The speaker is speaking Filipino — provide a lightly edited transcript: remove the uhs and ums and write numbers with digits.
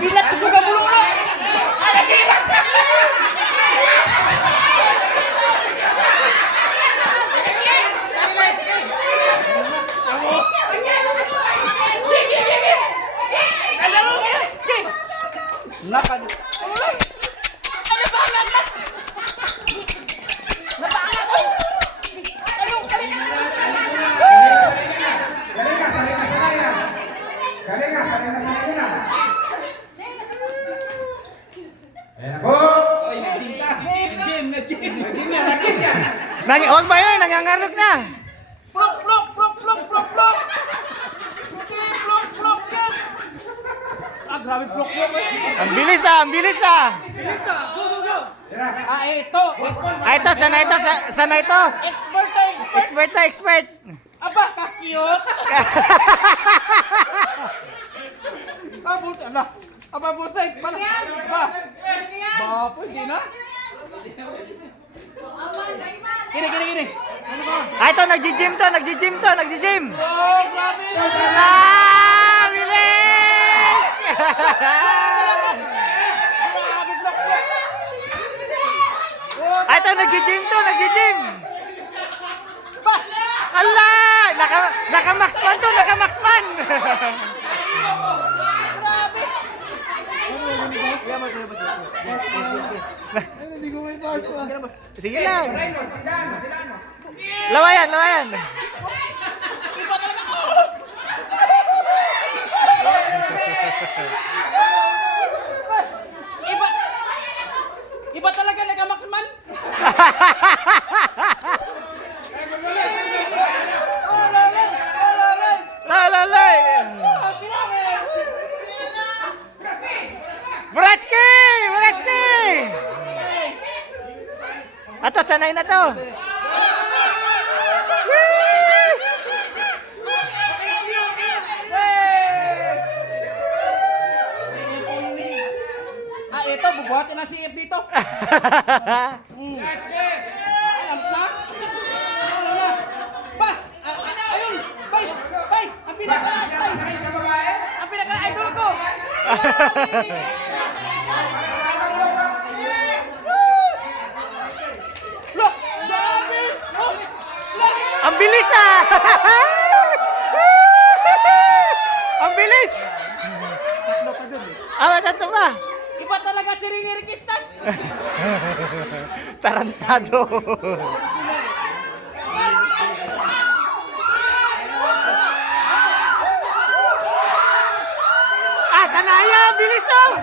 Bilat juga bulu lo. Ada kira. Kenapa? Ada banget. Huwag ba yun? Nangangarog na. Plok. Grabe plok. Ang bilis ah. Go. Ito. Sana ito. Expert. Apa, kakiot? Apa bosay? Bapo, hindi na? Gini. Ito, nagji-gym to. Oh, grabe! Bilis! Grabe, plok. Ito, nagji-gym. Ba! Ala! Naka-maxman to. Grabe! Hindi ko may baso. Sige lang. Lawayan. Iba talaga ako! Iba talaga nagamaksman? Lalay! Buratsky! Ato, sanay na to. Ito, bubuhatin ang CF dito. Alam na? Ba! Ayun! Bay! Ang pinaka-idol ko! Look! Grabe! Look! Ang bilis ah! Ang bilis! Tatlo ba? Iba talaga si Rini Riquistas! Tarantado. Sanaya! Bilis oh!